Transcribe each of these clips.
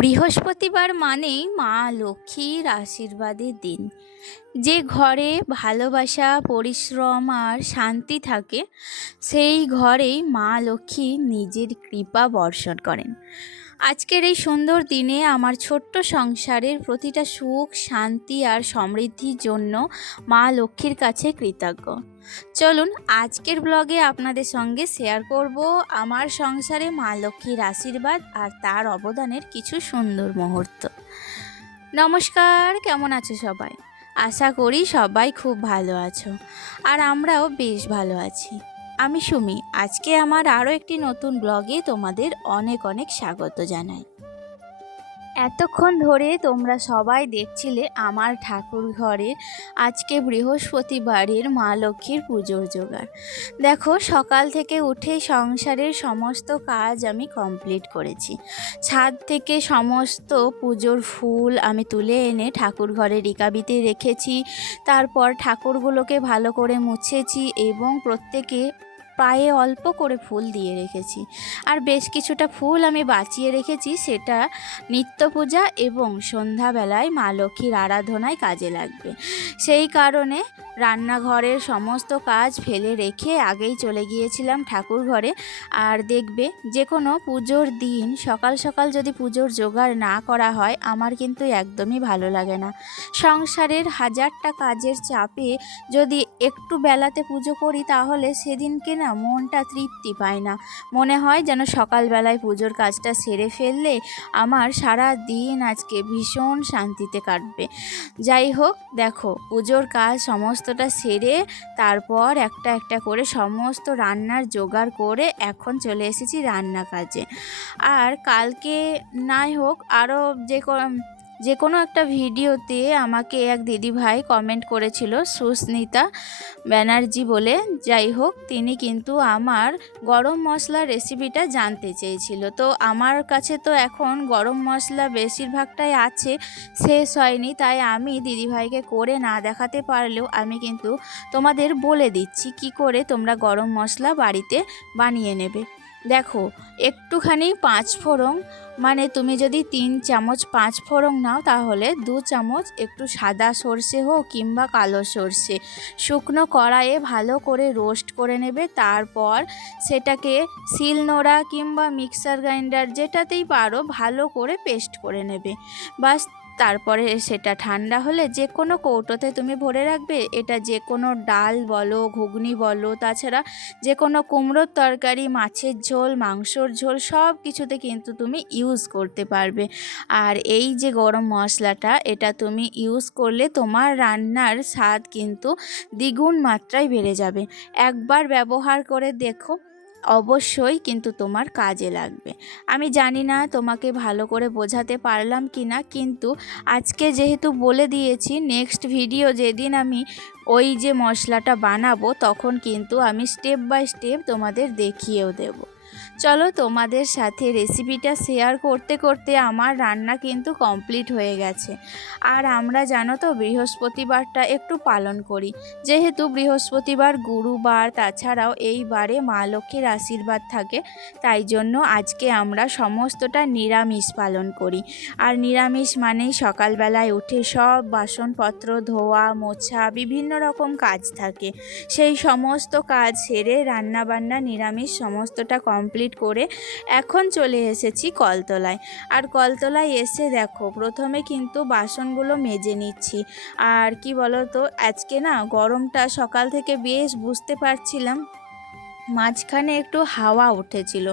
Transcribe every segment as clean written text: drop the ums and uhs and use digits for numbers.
বৃহস্পতিবার মানেই মা লক্ষ্মীর আশীর্বাদের দিন। যে ঘরে ভালোবাসা, পরিশ্রম আর শান্তি থাকে, সেই ঘরেই মা লক্ষ্মী নিজের কৃপা বর্ষণ করেন। আজকের এই সুন্দর দিনে আমার ছোট্ট সংসারের প্রতিটা সুখ, শান্তি আর সমৃদ্ধির জন্য মা লক্ষ্মীর কাছে কৃতজ্ঞ। চলুন আজকের ব্লগে আপনাদের সঙ্গে শেয়ার করব আমার সংসারে মা লক্ষ্মীর আশীর্বাদ আর তার অবদানের কিছু সুন্দর মুহূর্ত। নমস্কার, কেমন আছো সবাই? আশা করি সবাই খুব ভালো আছো, আর আমরাও বেশ ভালো আছি। আমি সুমি। আজকে আমার আরও একটি নতুন ব্লগে তোমাদের অনেক অনেক স্বাগত জানাই। এতক্ষণ ধরে তোমরা সবাই দেখছিলে আমার ঠাকুর ঘরে আজকে বৃহস্পতিবারের মা লক্ষ্মীর পুজোর জোগাড়। দেখো, সকাল থেকে উঠে সংসারের সমস্ত কাজ আমি কমপ্লিট করেছি। ছাদ থেকে সমস্ত পুজোর ফুল আমি তুলে এনে ঠাকুর ঘরে রিকাবিতে রেখেছি। তারপর ঠাকুরগুলোকে ভালো করে মুছেছি এবং প্রত্যেকে পায়ে অল্প করে ফুল দিয়ে রেখেছি। আর বেশ কিছুটা ফুল আমি বাঁচিয়ে রেখেছি, সেটা নিত্য পূজা এবং সন্ধ্যাবেলায় মা লক্ষ্মীর আরাধনায় কাজে লাগবে। সেই কারণে রান্নাঘরের সমস্ত কাজ ফেলে রেখে আগেই চলে গিয়েছিলাম ঠাকুর ঘরে। আর দেখবে, যে কোনো পুজোর দিন সকাল সকাল যদি পুজোর জোগাড় না করা হয়, আমার কিন্তু একদমই ভালো লাগে না। সংসারের হাজারটা কাজের চাপে যদি একটু বেলাতে পুজো করি, তাহলে সেদিনকে না মনটা তৃপ্তি পায় না। মনে হয় যেন সকালবেলায় পুজোর কাজটা সেরে ফেললে আমার সারা দিন আজকে ভীষণ শান্তিতে কাটবে। যাই হোক, দেখো, পুজোর কাজ সমস্তটা সেরে তারপর একটা একটা করে সমস্ত রান্নার জোগাড় করে এখন চলে এসেছি রান্না কাজে। আর কালকে নাই হোক আরও যে কোনো একটা ভিডিওতে আমাকে এক দিদিভাই কমেন্ট করেছিল, সুস্মিতা ব্যানার্জি বলে। যাই হোক, তিনি কিন্তু আমার গরম মশলার রেসিপিটা জানতে চেয়েছিল। তো আমার কাছে তো এখন গরম মশলা বেশিরভাগটাই আছে, শেষ হয়নি। তাই আমি দিদিভাইকে করে না দেখাতে পারলেও আমি কিন্তু তোমাদের বলে দিচ্ছি কি করে তোমরা গরম মশলা বাড়িতে বানিয়ে নেবে। দেখো, একটুখানি 5 ফোড়ন, মানে তুমি যদি 3 চামচ 5 ফোড়ন নাও, তাহলে 2 চামচ একটু সাদা সর্ষে হোক কিংবা কালো সর্ষে শুকনো কড়াইয়ে ভালো করে রোস্ট করে নেবে। তারপর সেটাকে শিলনোড়া কিংবা মিক্সার গ্রাইন্ডার যেটাতেই পারো ভালো করে পেস্ট করে নেবে। বাস, তারপরে সেটা ঠান্ডা হলে যে কোনো কৌটোতে তুমি ভরে রাখবে। এটা যে কোনো ডাল বলো, ঘুগনি বলো, তাছাড়া যে কোনো কুমড়োর তরকারি, মাছের ঝোল, মাংসর ঝোল, সব কিছুতে কিন্তু তুমি ইউজ করতে পারবে। আর এই যে গরম মশলাটা, এটা তুমি ইউজ করলে তোমার রান্নার স্বাদ কিন্তু দ্বিগুণ মাত্রায় বেড়ে যাবে। একবার ব্যবহার করে দেখো, অবশ্যই কিন্তু তোমার কাজে লাগবে। আমি জানি না তোমাকে ভালো করে বোঝাতে পারলাম কি না, কিন্তু আজকে যেহেতু বলে দিয়েছি, নেক্সট ভিডিও যেদিন আমি ওই যে মশলাটা বানাবো, তখন কিন্তু আমি স্টেপ বাই স্টেপ তোমাদের দেখিয়েও দেব। চলো, তোমাদের সাথে রেসিপিটা শেয়ার করতে করতে আমার রান্না কিন্তু কমপ্লিট হয়ে গেছে। আর আমরা জানো তো, বৃহস্পতিবারটা একটু পালন করি। যেহেতু বৃহস্পতিবার গুরুবার, তাছাড়াও এই বারে মা লক্ষ্মীর আশীর্বাদ থাকে, তাই জন্য আজকে আমরা সমস্তটা নিরামিষ পালন করি। আর নিরামিষ মানেই সকালবেলায় উঠে সব বাসনপত্র ধোয়া মোছা বিভিন্ন রকম কাজ থাকে। সেই সমস্ত কাজ সেরে রান্নাবান্না নিরামিষ সমস্তটা কমপ্লিট করে এখন চলে এসেছি কলতলায়। আর কলতলায় এসে দেখো, প্রথমে কিন্তু বাসনগুলো মেজে নিচ্ছি। আর কি বলো তো, আজকে না গরমটা সকাল থেকে বেশ বুঝতে পারছিলাম। মাঝখানে একটু হাওয়া উঠেছিল,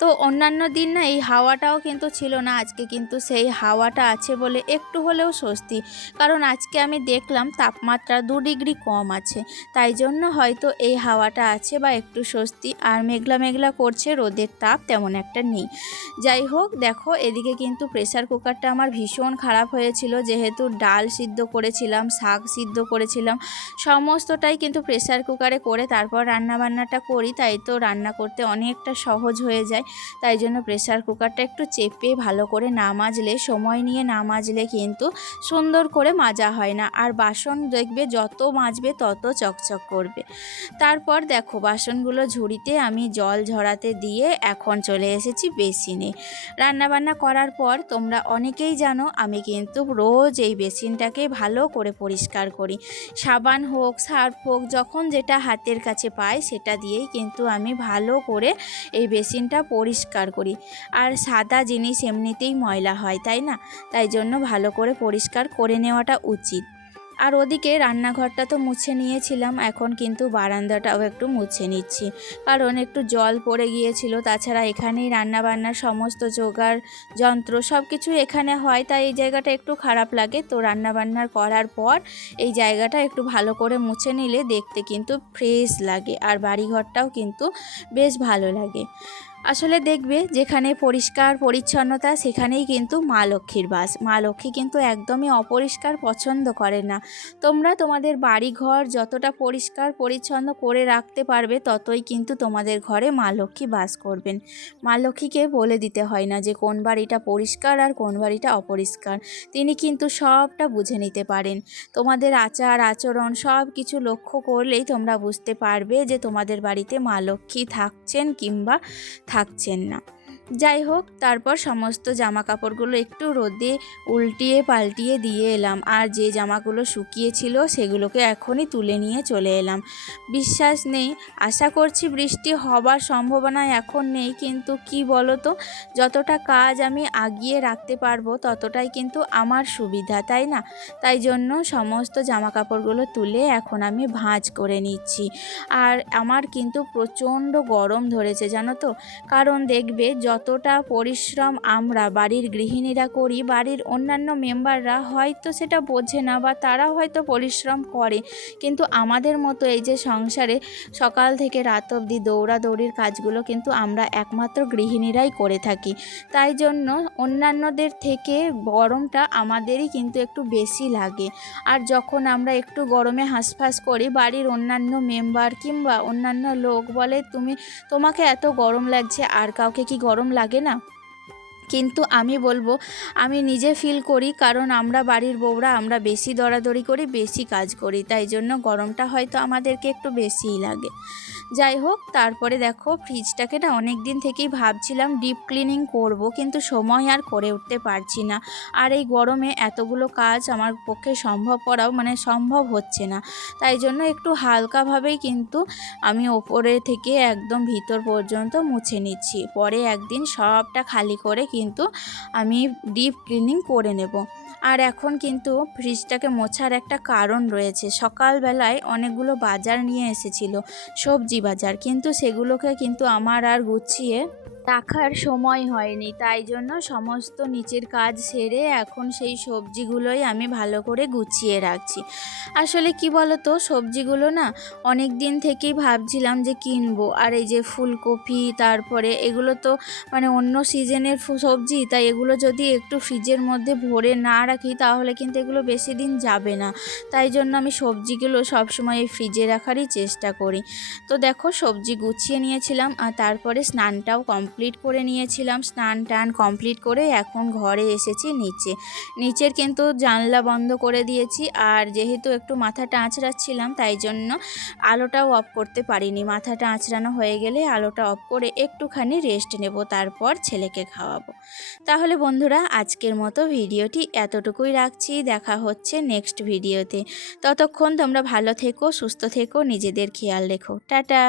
তো অন্যান্য দিন না এই হাওয়াটাও কিন্তু ছিল না। আজকে কিন্তু সেই হাওয়াটা আছে বলে একটু হলেও স্বস্তি, কারণ আজকে আমি দেখলাম তাপমাত্রা 2 ডিগ্রি কম আছে, তাই জন্য হয়তো এই হাওয়াটা আছে বা একটু স্বস্তি। আর মেঘলা মেঘলা করছে, রোদের তাপ তেমন একটা নেই। যাই হোক, দেখো, এদিকে কিন্তু প্রেসার কুকারটা আমার ভীষণ খারাপ হয়েছিল। যেহেতু ডাল সিদ্ধ করেছিলাম, শাক সিদ্ধ করেছিলাম, সমস্তটাই কিন্তু প্রেসার কুকারে করে তারপর রান্নাবান্নাটা করি। তাই তো রান্না করতে অনেকটা সহজ হয়ে যায়। তাই জন্য প্রেসার কুকারটা একটু চেপে ভালো করে না মাজলে, সময় নিয়ে না মাজলে কিন্তু সুন্দর করে মাজা হয় না, আর বাসন দেখবে যত মাজবে তত চকচক করবে। তারপর দেখো বাসনগুলো ঝুড়িতে আমি জল ঝরাতে দিয়ে এখন চলে এসেছি বেসিনে। রান্নাবান্না করার পর তোমরা অনেকেই জানো আমি কিন্তু রোজ এই বেসিনটাকে ভালো করে পরিষ্কার করি। সাবান হোক, সার্ফ হোক, যখন যেটা হাতের কাছে পাই সেটা দিয়েই কিন্তু আমি ভালো করে এই বেসিনটা পরিষ্কার করি। আর সাদা জিনিস এমনিতেই ময়লা হয়, তাই না? তাই জন্য ভালো করে পরিষ্কার করে নেওয়াটা উচিত। আর ওদিকে রান্নাঘরটা তো মুছে নিয়েছিলাম, এখন কিন্তু বারান্দাটাও একটু মুছে নিচ্ছি, কারণ একটু জল পড়ে গিয়েছিল। তাছাড়া এখানেই রান্নাবান্নার সমস্ত জোগাড় যন্ত্র সব কিছু এখানে হয়, তাই এই জায়গাটা একটু খারাপ লাগে। তো রান্নাবান্নার করার পর এই জায়গাটা একটু ভালো করে মুছে নিলে দেখতে কিন্তু ফ্রেশ লাগে, আর বাড়িঘরটাও কিন্তু বেশ ভালো লাগে। আসলে দেখবে যেখানে পরিষ্কার পরিচ্ছন্নতা সেখানেই কিন্তু মা লক্ষ্মীর বাস। মা লক্ষ্মী কিন্তু একদমই অপরিষ্কার পছন্দ করে না। তোমরা তোমাদের বাড়িঘর যতটা পরিষ্কার পরিচ্ছন্ন করে রাখতে পারবে ততই কিন্তু তোমাদের ঘরে মা লক্ষ্মী বাস করবেন। মা লক্ষ্মীকে বলে দিতে হয় না যে কোন বাড়িটা পরিষ্কার আর কোন বাড়িটা অপরিষ্কার, তিনি কিন্তু সবটা বুঝে নিতে পারেন। তোমাদের আচার আচরণ সব কিছু লক্ষ্য করলেই তোমরা বুঝতে পারবে যে তোমাদের বাড়িতে মা লক্ষ্মী থাকছেন কিংবা থাকছেন না। যাই হোক, তারপর সমস্ত জামা কাপড়গুলো একটু রোদে উল্টিয়ে পাল্টিয়ে দিয়ে এলাম, আর যে জামাগুলো শুকিয়েছিল সেগুলোকে এখনই তুলে নিয়ে চলে এলাম। বিশ্বাস নেই, আশা করছি বৃষ্টি হবার সম্ভাবনা এখন নেই, কিন্তু কি বলো তো, যতটা কাজ আমি আগিয়ে রাখতে পারবো ততটাই কিন্তু আমার সুবিধা, তাই না? তাই জন্য সমস্ত জামা কাপড়গুলো তুলে এখন আমি ভাঁজ করে নিচ্ছি। আর আমার কিন্তু প্রচণ্ড গরম ধরেছে জানো তো, কারণ দেখবে যতটা পরিশ্রম আমরা বাড়ির গৃহিণীরা করি, বাড়ির অন্যান্য মেম্বাররা হয়তো সেটা বোঝে না, বা তারা হয়তো পরিশ্রম করে, কিন্তু আমাদের মতো এই যে সংসারে সকাল থেকে রাত অবধি দৌড়াদৌড়ির কাজগুলো কিন্তু আমরা একমাত্র গৃহিণীরাই করে থাকি। তাই জন্য অন্যান্যদের থেকে গরমটা আমাদেরই কিন্তু একটু বেশি লাগে। আর যখন আমরা একটু গরমে হাঁসফাঁস করি, বাড়ির অন্যান্য মেম্বার কিংবা অন্যান্য লোক বলে তোমাকে এত গরম লাগছে, আর কাউকে কি গরম লাগে না? কিন্তু আমি বলবো আমি নিজে ফিল করি, কারণ আমরা বাড়ির বউরা আমরা বেশি দৌড়াদৌড়ি করি, বেশি কাজ করি, তাই জন্য গরমটা হয়তো আমাদেরকে একটু বেশিই লাগে। যাই হোক, তারপরে দেখো ফ্রিজটাকে না অনেক দিন থেকেই ভাবছিলাম ডিপ ক্লিনিং করব, কিন্তু সময় আর করে উঠতে পারছি না। আর এই গরমে এতগুলো কাজ আমার পক্ষে সম্ভব করাও সম্ভব হচ্ছে না। তাই জন্য একটু হালকাভাবেই কিন্তু আমি ওপরে থেকে একদম ভিতর পর্যন্ত মুছে নিচ্ছি, পরে একদিন সবটা খালি করে কিন্তু আমি ডিপ ক্লিনিং করে নেব। আর এখন কিন্তু ফ্রিজটাকে মোছার একটা কারণ রয়েছে। সকালবেলায় অনেকগুলো বাজার নিয়ে এসেছিল, সবজি বাজার, কিন্তু সেগুলোকে কিন্তু আমার আর গুছিয়ে রাখার সময় হয়নি, তাই জন্য সমস্ত নিচের কাজ সেরে এখন সেই সবজিগুলোই আমি ভালো করে গুছিয়ে রাখছি। আসলে কি বলো তো, সবজিগুলো না অনেক দিন থেকেই ভাবছিলাম যে কিনবো, আর এই যে ফুলকপি, তারপরে এগুলো তো অন্য সিজনের সবজি, তাই এগুলো যদি একটু ফ্রিজের মধ্যে ভরে না রাখি তাহলে কিন্তু এগুলো বেশি দিন যাবে না। তাই জন্য আমি সবজিগুলো সবসময় এই ফ্রিজে রাখারই চেষ্টা করি। তো দেখো সবজি গুছিয়ে নিয়েছিলাম, আর তারপরে স্নানটাও কমপ্লিট করে নিয়েছিলাম। স্নান টান কমপ্লিট করে এখন ঘরে এসেছি নিচের কিন্তু জানলা বন্ধ করে দিয়েছি। আর যেহেতু একটু মাথাটা আঁচড়াচ্ছিলাম তাই জন্য আলোটাও অফ করতে পারিনি। মাথাটা আঁচড়ানো হয়ে গেলে আলোটা অফ করে একটুখানি রেস্ট নেব, তারপর ছেলেকে খাওয়াবো। তাহলে বন্ধুরা আজকের মতো ভিডিওটি এতটুকুই রাখছি, দেখা হচ্ছে নেক্সট ভিডিওতে। ততক্ষণ তোমরা ভালো থেকো, সুস্থ থেকো, নিজেদের খেয়াল রেখো। টাটা।